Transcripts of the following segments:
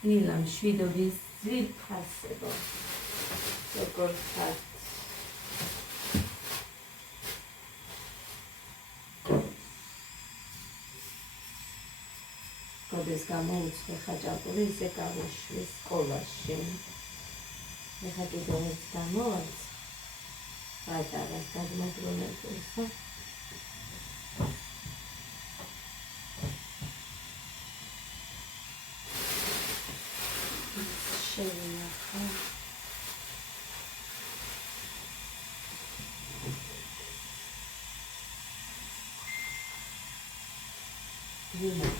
დილა მშვიდობის ძვირფასებო როგორ Kodes გამოუცხე ხაჭაპური ისე გავუშვი სკოლაში. ეხლა კიდევ ერთ გამოვალთ. პატარას გადმობრუნებულსა. შევინახო. დილა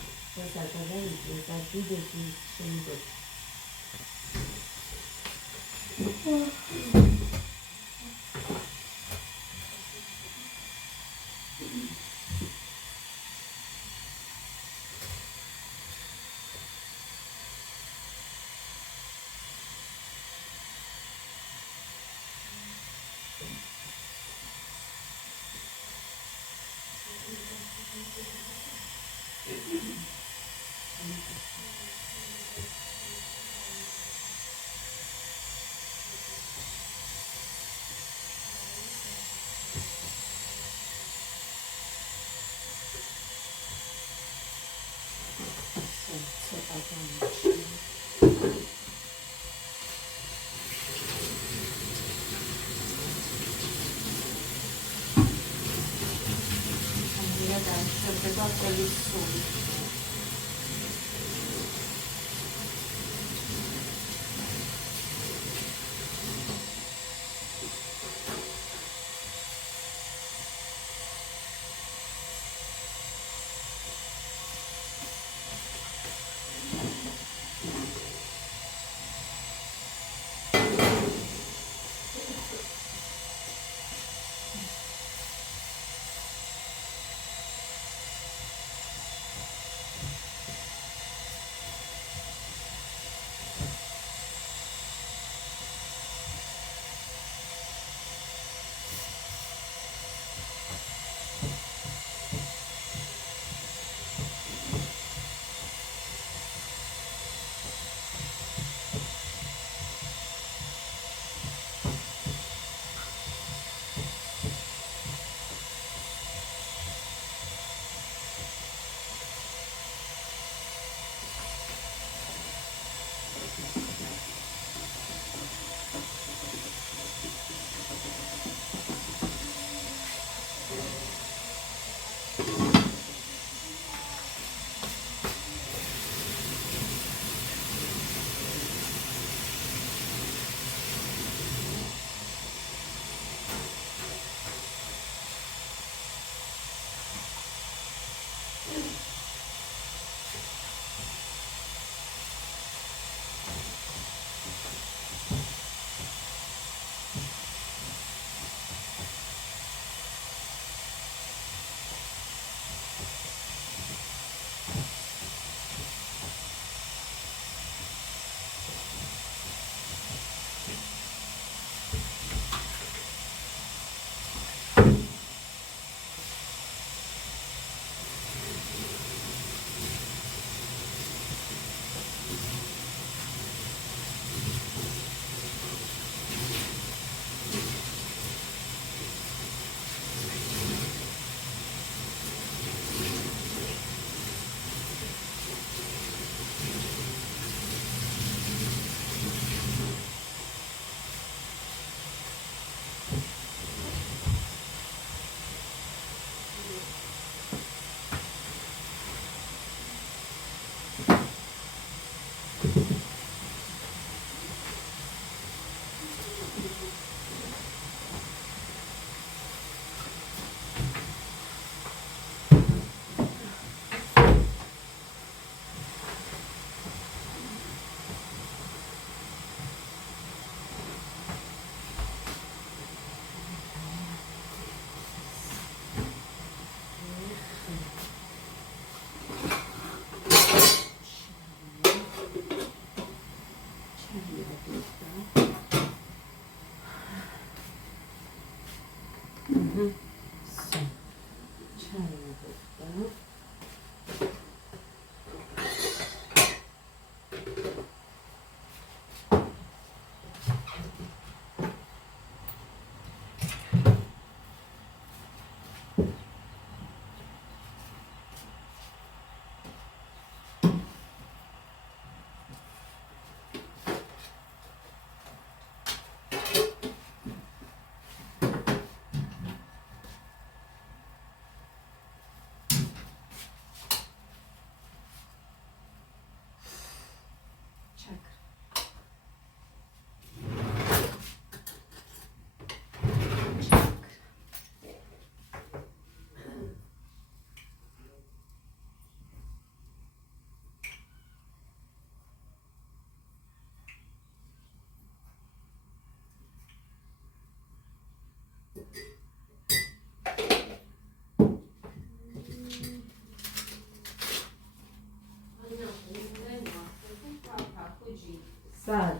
სად?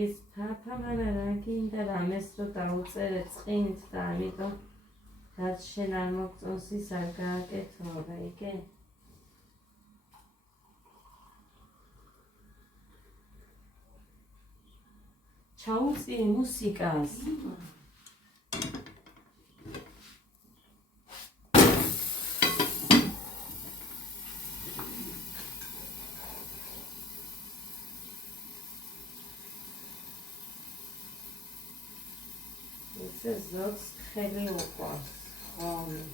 ის ფაფა მარა რა გინდა რამეს რო დაუწერე წყინით და ამიტომ რაც შენ არ მოგწონს ის არ გააკეთო რა იგე? ჩაუწიე მუსიკას. ეს ზოგს ხელი უყვარს ხოლმე.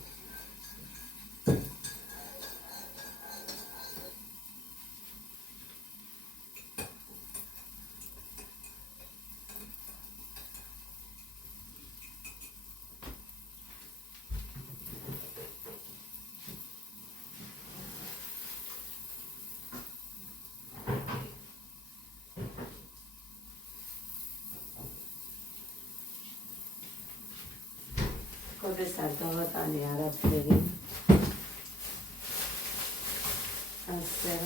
Codes ar davătane arableri. Asta.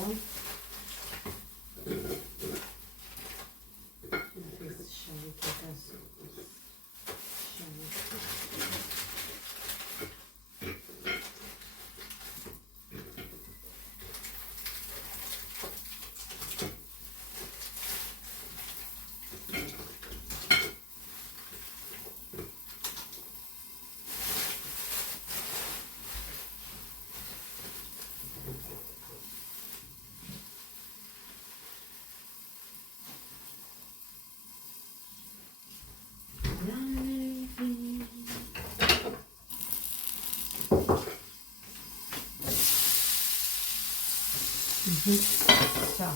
So,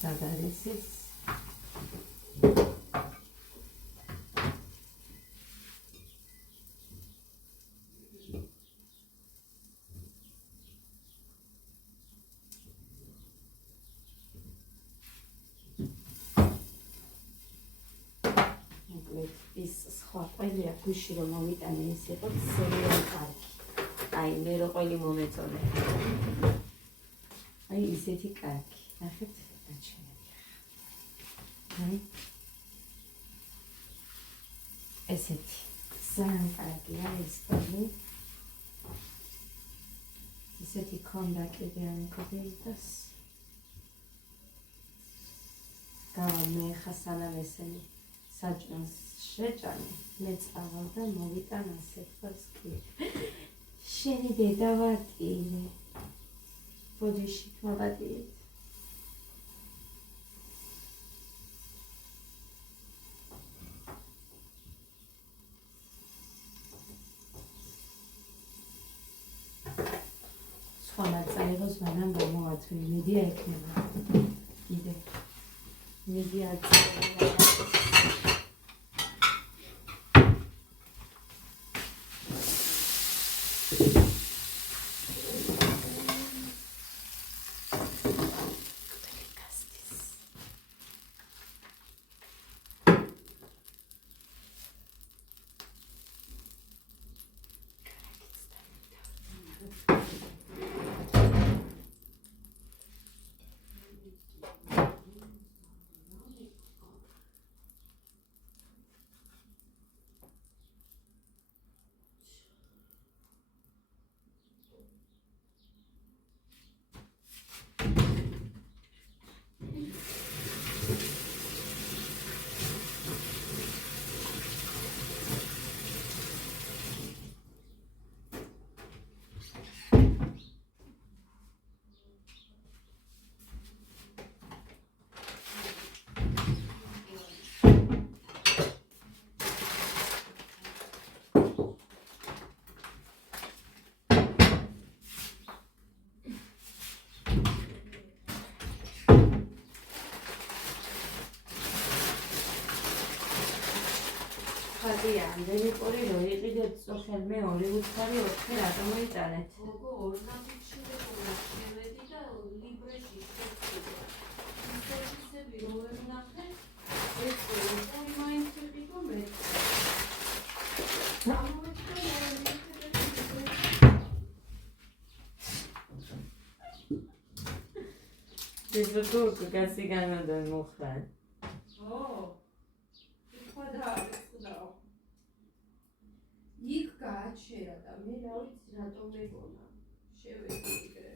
სადარესის ის სხვა ყველია გუში რომ მომიტანე ის იყო სერიალი კარგი. აი მე რო ყველი მომეწონე. აი ისეთი კარგი. ნახეთ დაჩვენებია. აი ესეთი ძალიან კარგია ეს ყველი. ისეთი ქონდა კიდე ამკობილდას. გამე ხასანა მესენი საჭმელს შეჭამე, მე წავალ და მოვიტან ასეთ ფას კი. შენი დედა ვარტირე. ბოდიში მოვატირეთ. სხვა ნაწაიღოს მანამ გამოვათვი, მედია ექნება. კიდე. მედია აწყობა. ამდენი ყური რო იყიდეთ წოხელ მე ორი უცხარი ოთხი რატომ მოიტანეთ? მოგო ორნამენტში შევედი და ლიბრეში შევედი. ისეთი რომ ვერ ნახე, ეს ორი მაინც იყო მე. სიძულო გასი განადან მოხრან. ო. თქვა და წდაო. იქ გააჩერა და მე რა ვიცი რატომ მეგონა. შევედი იქრევე.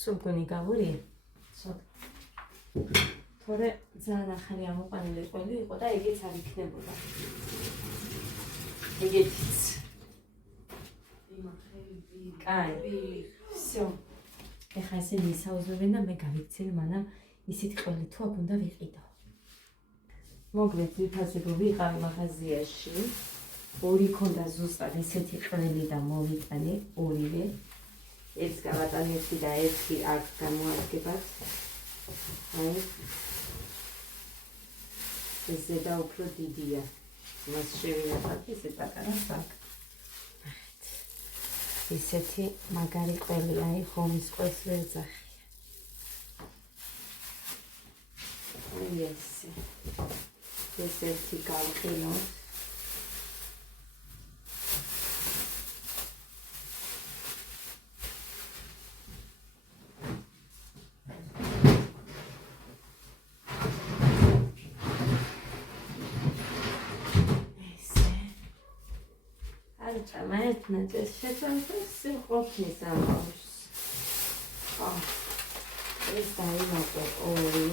სულგუნი გავურია. თორე ძალიან ახალი ამოყვანილი ყველი იყო და ეგეც არ იქნებოდა. ეგეთიც. კაი. всё. ეხლა ისინი ისაუბრებენ და მე გავიქცევი, მანამ ისეთ ყველი თუ აქ უნდა ვიყიდო. მოკლედ ვიფასებო ვიყავი მაღაზიაში. ორი ქონდა ზუსტად ესეთი ყველი და მოვიტანე ორივე. ეს გავატანეთი და ერთი აქ გამოადგებათ. აი. ეს ზედა უფრო დიდია. მას შევინახავთ ისე პატარა საკ. ისეთი მაგარი ყველი, აი ხომის ყველს ვერ ძახია. აი ესე. ეს ერთი გავყინოთ. Majetnet შეცვალეს ყოფნის ამბავს. ეს დაიმატე ორი.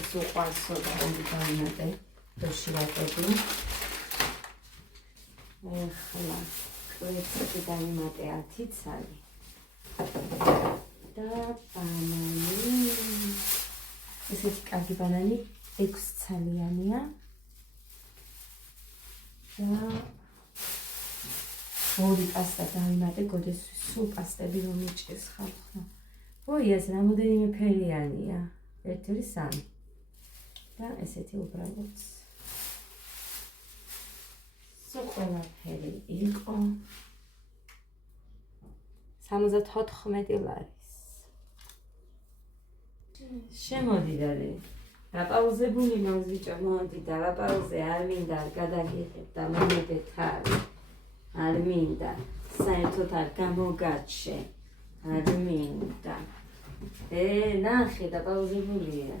ეს უყვარსო და ორი დაიმატე. დოში ვაკეთე. ეხლა კვეთი დაიმატე 10 ცალი. და ბანანი. ესეთი კარგი ბანანი 6 ცალიანია. და ორი პასტა დავიმატე, გოდეს სულ პასტები რომ მიჭეს ხალხო. ой, ეს რამოდენიმე ფერიანია. 1, 2, 3. და ესეთი უბრალოდ. სულ ყველაფერი იყო 74 ლარის. შემოდი დადე. დაპაუზებული მოზიჭო, მოდი და დაპაუზე არ მინდა გადაგიღებ და მომედეთ არის. არ მინდა საერთოდ არ გამოგაჩე არ მინდა ნახე დაპაუზებულია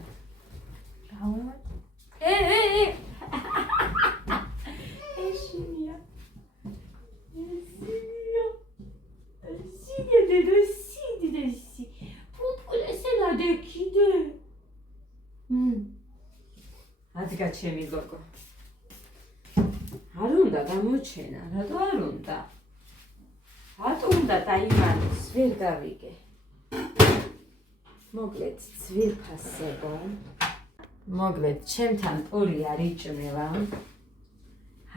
ეშინია სიდი პუპულესელა დეკიდე ადგა ჩემი გოგო არ უნდა გამოჩენა, რატო არ უნდა? რატო უნდა დაიმაროს, ვერ გავიგე. მოკლედ, ძვირფასებო. მოკლედ, ჩემთან პური არ იჭმევა.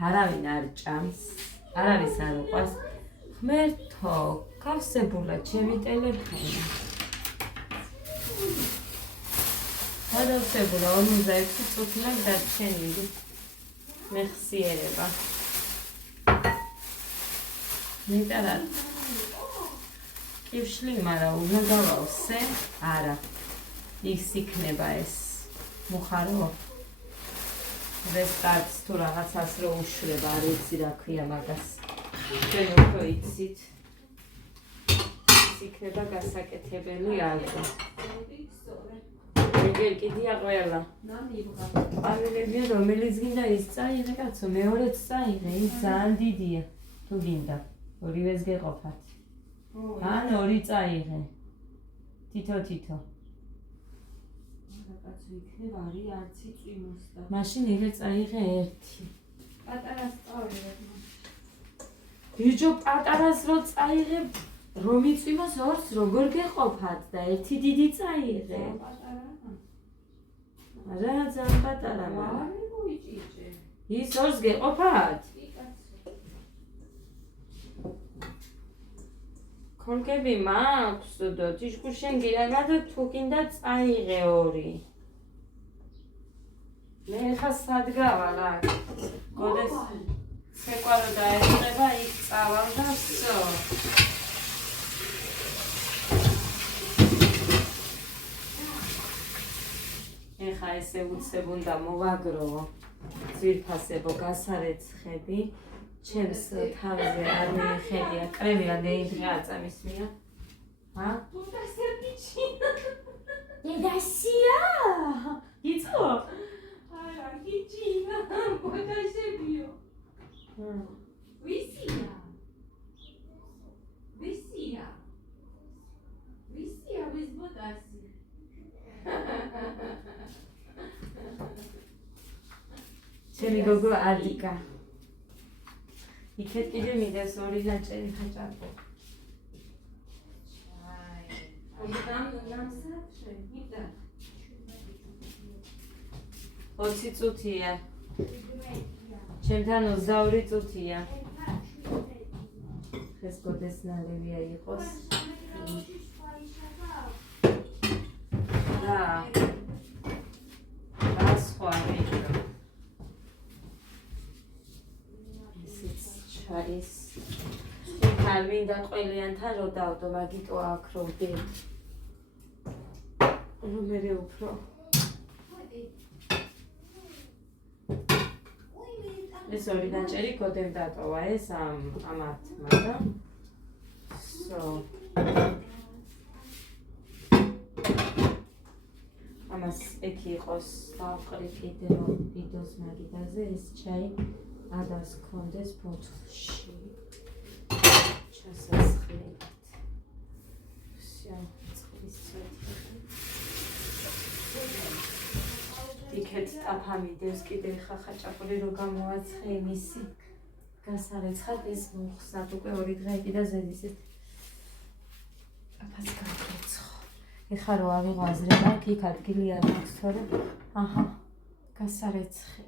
არავინ არ ჭამს, არავის არ უყვარს. ღმერთო, გავსებულა ჩემი ტელეფონი. გადავსებულა 46 წუთიდან დარჩენილი. მეხსიერება. მეტად კივშლი, მაგრამ უნდა გავავსე? არა. ის იქნება ეს. მოხარო? რესტარტს თუ რაღაცას რო უშვება, არ იცი რა ქვია მაგას. ჩვენ უფრო იცით. ის იქნება გასაკეთებელი ალბო. ეგერ კიდია ყველა. ნამიბღა. ავილებია რომელიც გინდა ის წაიღე კაცო, მეორეც წაიღე, ის ძალიან დიდია. თუ გინდა, ორივეს გეყოფათ. ან ორი წაიღე. თითო. არა კაცო, იქნება არის არც იწვიმოს და. მაშინ იღე წაიღე ერთი. პატარას წავიღებ. ბიჭო, პატარას რო წაიღე, რომ იწვიმოს ორს როგორ გეყოფათ და ერთი დიდი წაიღე. რა ძალიან პატარა მაგრამ არ მოიჭიჭე. ის ორს გეყოფათ? კონკები მაქვს და თიშკუ შენ გირანა და თუ გინდა წაიღე 2. მე ხა სადგავალ აქ. გოდეს ცეკვარო დაეწყება იქ წავალ და всё. ეხა ესე უცებ უნდა მოვაგრო ძვირფასებო გასარეცხები. ჩემს თავზე არ მიხედია კრემია ნეიდღა აწამისმია. ჰა? დედასია? იცო? არა, გიჩინა, ბოდაშებიო. ვისია? ვისია? ვისია ვის ბოდასი? ჩემი გოგო ადიკა. იქეთ კიდე მიდეს 2 ნაჭერი ხაჭაპო. აი, ნამსათში, მიდა. 20 წუთია. ჩემთან 22 წუთია. ეს გოდეს ნალევია იყოს. და სხვა მიდრო. ჩაის იქ მინდა ყველიანთან რო დავდო მაგიტო აქ რო ვდე რომერე უფრო ეს 2 ნაჭერი კოდემ დატოვა ეს ამათ მაგრამ ამას ეგ იყოს დავყრი კიდე რომ ვიდოს მაგიდაზე ეს ჩაი ადას კონდეს ბოთლში ჩასასხლეთ всё წყლის წეთი იქეთ ტაფამიდებს კიდე ხახაჭაპური რო გამოაცხე იმისი გასარეცხად ეს მოხსნათ უკვე 2 დღე კიდე ზედისით ტაფას გაგეცხო ეხა რო ავიღო აზრება იქ ადგილი არ მაქვს თორე აჰა გასარეცხე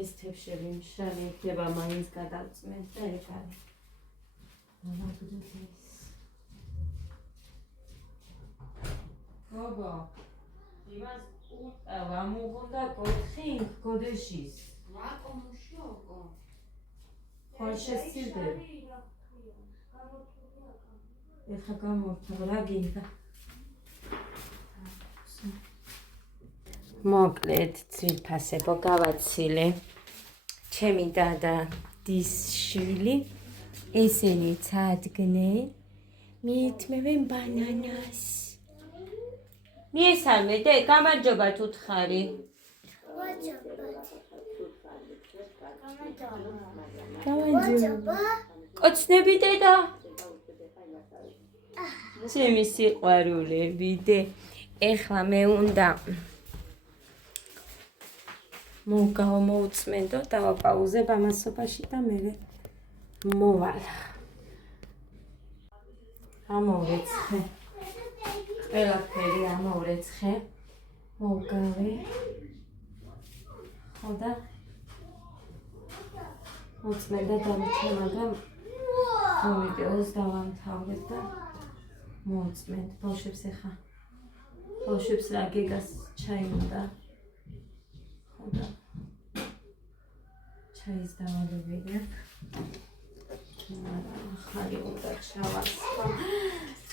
ეს თებშები მშრალი იქნება მაინც გადავწმენთ და ეგ არის. გოგო, იმას ვამუღუნდა გოთხინ გოდეშის. რატომ უშოგო? ხო შესწირდები. ეხა გამორთა რა გინდა? მოკლედ ძვირფასებო გავაცილე ჩემი დადის შვილი ესენი წადგნენ მიეთმევენ ბანანას მიესალმე და გამარჯობა თუ თხარი გამარჯობა კოცნები დედა ჩემი სიყვარულები და ეხლა მე უნდა მოუწმენდო დავაპაუზებ ამასობაში და მე მოვალ. ამოვრეცხე. ყველაფერი ამოვრეცხე. მოვგავე. ხო და მოწმენდა დამჭა, მაგრამ ვიდეოს დავამთავრებ და მოუწმენთ ბავშვებს ეხა. ბავშვებს რა გეგას ჩაი უნდა. ჩაის დავალებია. ახალი უნდა ჩავასხო.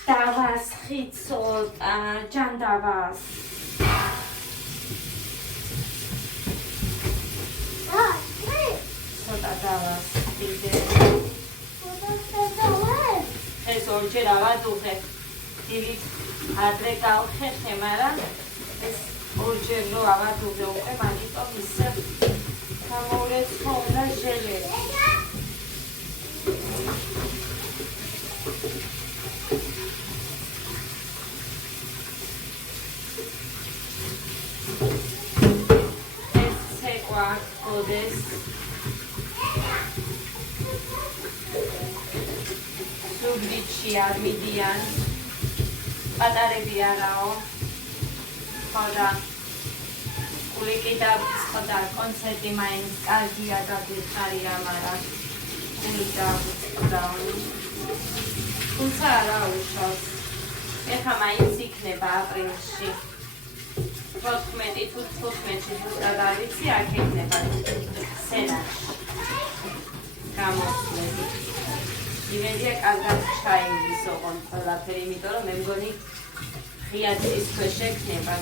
დავასხი ცოტა, ჯანდავას. ცოტა დავასხი. ეს ორჯერ ავადუღებ. დილით ადრე გავხერხე, მაგრამ ეს ორჯერ რო ავადუღე უკვე მაგიტომ ისე გამოვრეცხო უნდა ჟელები. ეს ცეკვა გოდეს. სუგდიჩი არ მიდიან. პატარები არაო. ხოდა პუბლიკი დაგვიწყდა, კონცერტი მაინც კარგია გაგვიხარია, მაგრამ გული დაგვიწყდა. თუმცა არა უშავს. ეხლა მაინც იქნება აპრილში. 14 თუ 15-ში ზუსტად არ ვიცი, აქ იქნება სენატში. გამოსვლები. იმედია კარგად ჩაივლის ოღონდ ყველაფერი, იმიტომ რომ მე მგონი ღია ძის ქვეშ ექნება.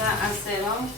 და ასე რომ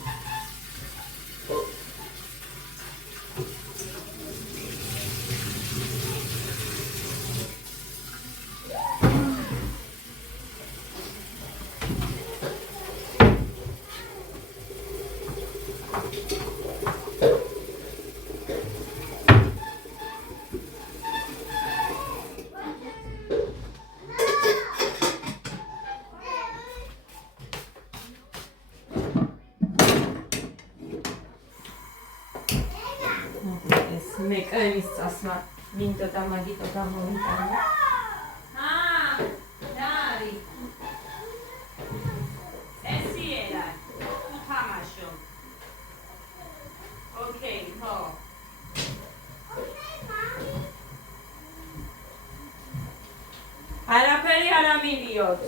მე კრემის წასვლა მინდოდა მაგიტო გამოვიტანო. რა არის? ესიერა, თუ თამაშო. ოკეი, ხო. არაფერი არ ამივიოთ.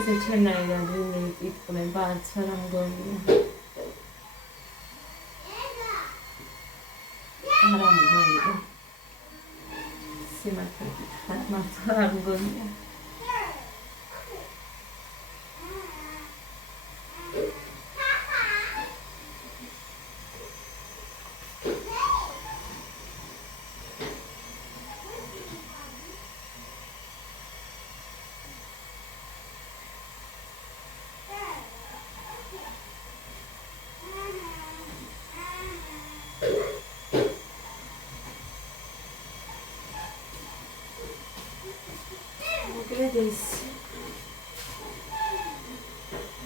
ესე ჩვენაირად ვინმე იტყმება, არც არა მგონია. არა მგონია. სიმართლე გითხრათ, მართლა არ მგონია. This.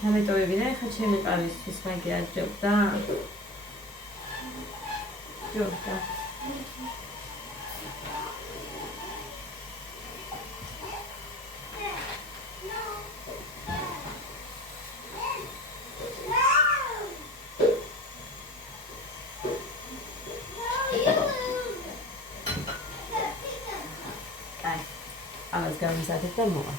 ამეტოვებინა ხა ჩემი პარისთვის მაგიად ჯობდა. ჯობდა. ამას გამისათებ და მოვა.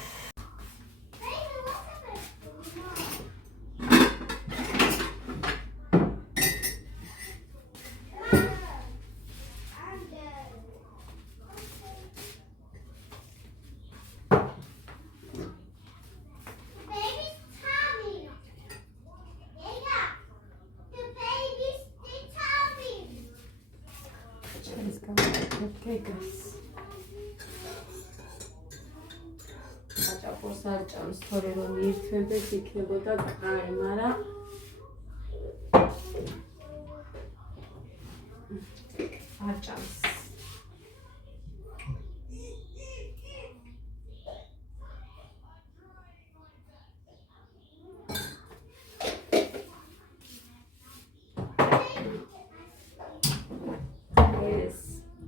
Let's go. Okay, guys. არ ჭამს, თორე რომ მიირთმევდეს იქნებოდა კაი, მაგრამ არ ჭამს.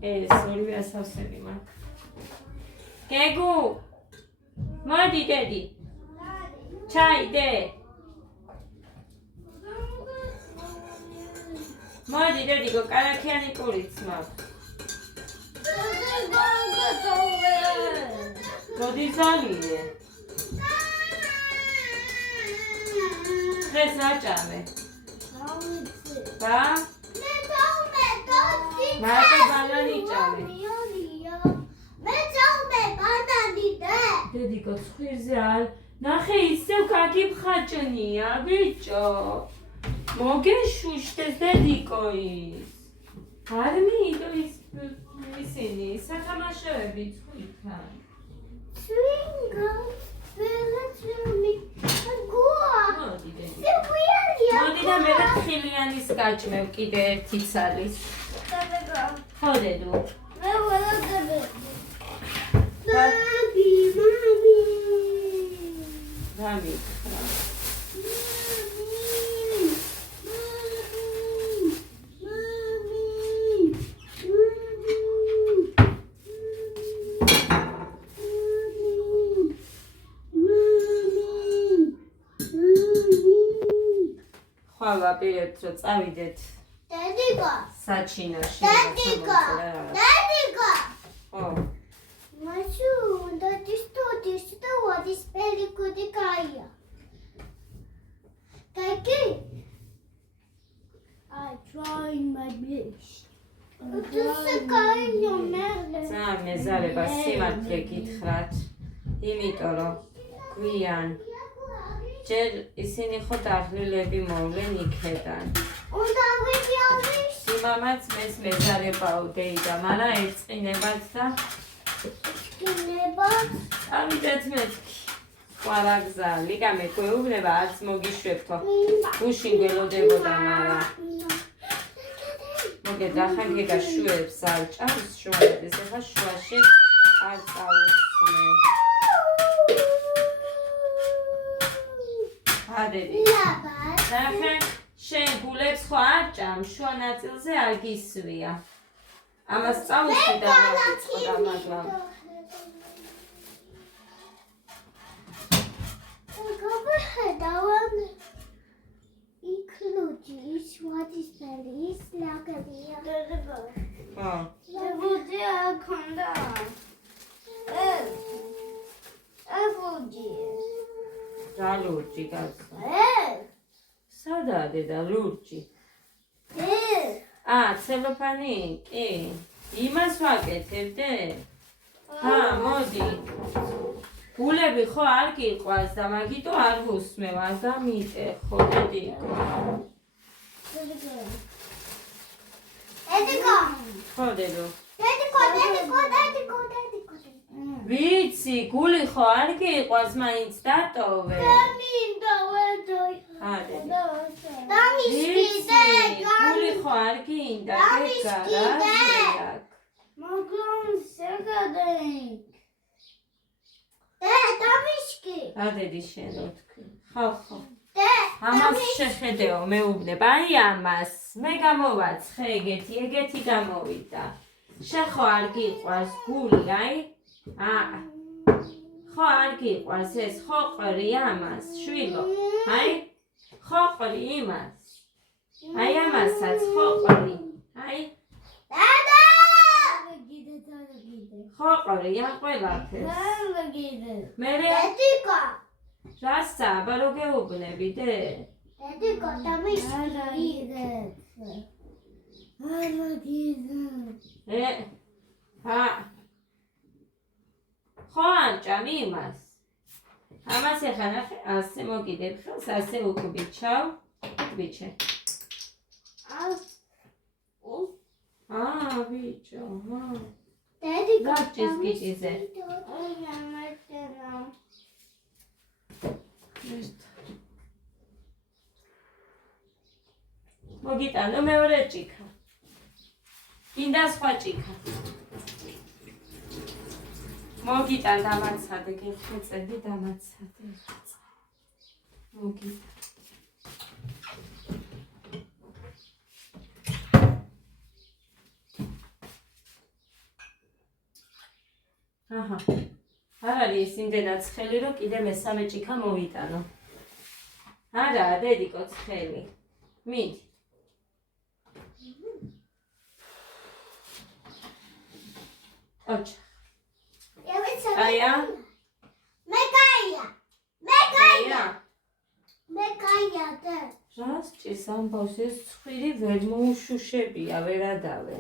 ეს ორივე ასავსები მაქვს. გეგუ მოდი დედი. ჩაი დე. მოდი დედიკო, კარაქიანი კურიც მაქვს. მოდი ზამილე. დღეს აჭამე. რა? მარტო ბანანი ჭამე. დედიკო ცხვირზე არ ნახე ისევ გაგიფხაჭნია ბიჭო მოგეშუშდეს დედიკო ის არ მიიდო ისინი სათამაშოები ცხვირთან მოდი დედიკო მოდი და მე ხილიანის გაჭმევ კიდე ერთი ცალის ხო დედო დამიქრა ხვალა პირეთ რომ წავიდეთ დედიკო საჩინოში დედიკო ხო Machu, that is the what is very good kaya. Kaki. I try my best. This is kaya man. ძალიან მეზარება სიმართლე გითხრათ იმიტომ რომ გვიან ჯერ ისინი ხო დაღლილები მოვლენ იქედან Und wir სიმამაც მეს მეზარებაო დეიდა მაგრამ ერწყინებათ და ავიდეთ მეთქი ყვარა გზა ლიგა მე გვეუბნება არც მოგიშვებთო გუშინ გველოდებოდა მაგრამ მოგედა ხან გეგაშუებს არ ჭამს შუადეს ეხლა შუაში არ წავუცნე ადები ნახე შენ გულებს ხო არ ჭამ შუა ნაწილზე არ გისვია ამას წავუსვი და მოვიწყდა მაგრამ Includes what is very like a ხო რა ლურჯი გასა სადაა დედა ლურჯი ცელოფანი კი იმას ვაკეთებდე ჰა მოდი გულები ხო არ გიყვას და მაგიტო არ ვუსმევ არ დამიტე ხო დედიკო ხო დედო ვიცი გული ხო არ გიყვას მაინც დატოვე გული ხო არ გინდა გეგა რა ადედი შენ რო თქვი ხო ამას შეხედეო მეუბნებ აი ამას მე გამოვაცხე ეგეთი გამოვიდა შენ ხო არ გიყვას გული აი ხო არ გიყვას ეს ხო ყრი ამას შვილო აი ხო ყრი იმას აი ამასაც ხო ყრი აი ხო ყრი ამ ყველაფერს მე რასა ბარო გეუბნები დე ხო ანჭამ იმას ამას ეხლა ნახე ასე მოგიდებ ხელს ასე უკბიჩავ ბიჩე ბიჭო გაჭის გიჭიზე მოგიტანო მეორე ჭიქა გინდა სხვა ჭიქა მოგიტან დამაცადე გიხმეწები დამაცადე მოგიტან აჰა არ არის იმდენად ცხელი რომ კიდე მესამე ჭიქა მოვიტანო არა დედიკო ცხელი მიდი ოჩა აია მეკაია და რას ჭის ამბავს ეს ცხვირი ვერ მოუშუშებია ვერადავე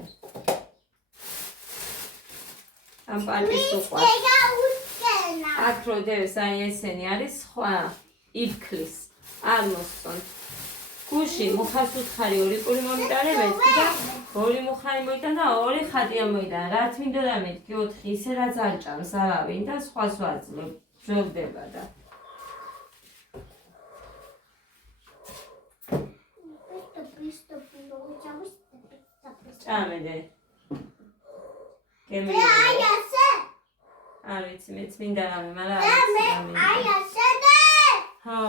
ამ პარკის უყვარს ენა. აქ რო დევს, აი ესენი არის სხვა იფქლის. არ მოსწონთ. გუში მუხას უთხარი ორი პური მომიტანებეთი და ორი მუხარი მოიტან და ორი ხატია მოიტან. რა თმინდოდა მეთქი 4 ისე რაც არ ჭამს არავინ და სხვას ვაძლევ. ძველდება და. ჭამედე. გემრიელი. აი ასე. არ ვიცი, მეც მინდა რამე, მაგრამ აი ასე. ხო.